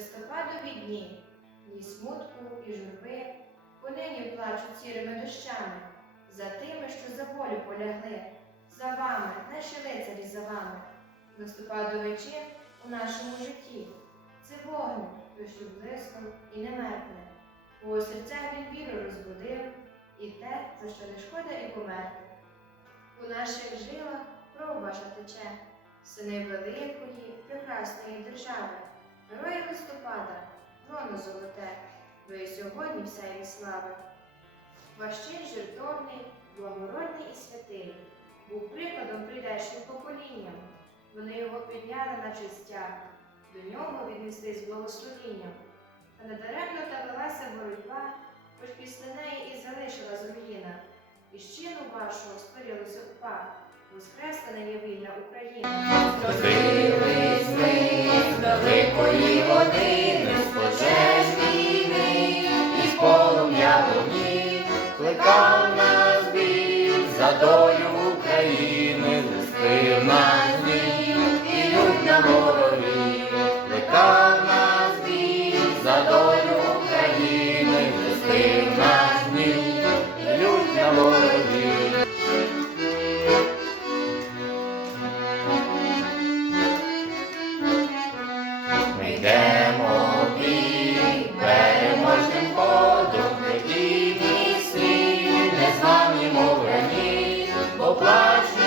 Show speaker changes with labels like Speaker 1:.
Speaker 1: листопадові дні, ні смутку і журби, понині плачуть сірими дощами, за тими, що за волю полягли, за вами, наші лицарі за вами. Листопадовий чин у нашому житті. Це вогник, що блиснув і не меркне. У серцях він віру розбудив, і те, за що не шкода і померти. У наших жилах кров ваша тече, сини великої, прекрасної держави, герої листопада, воно золоте, ви і сьогодні всяє слави. Ваш чин жертовний, благородний і святий, був прикладом прийдешнім поколінням. Вони його підняли на чистяк, до нього віднесли з благословінням. Та недаремно та велася боротьба, хоч після неї і залишилась руїна. І з вашого створилося упа, воскреслена є вільна Україна.
Speaker 2: Яка в нас біль за долю України, Застив на змію, і любля на лека в нас біль за долю плаче.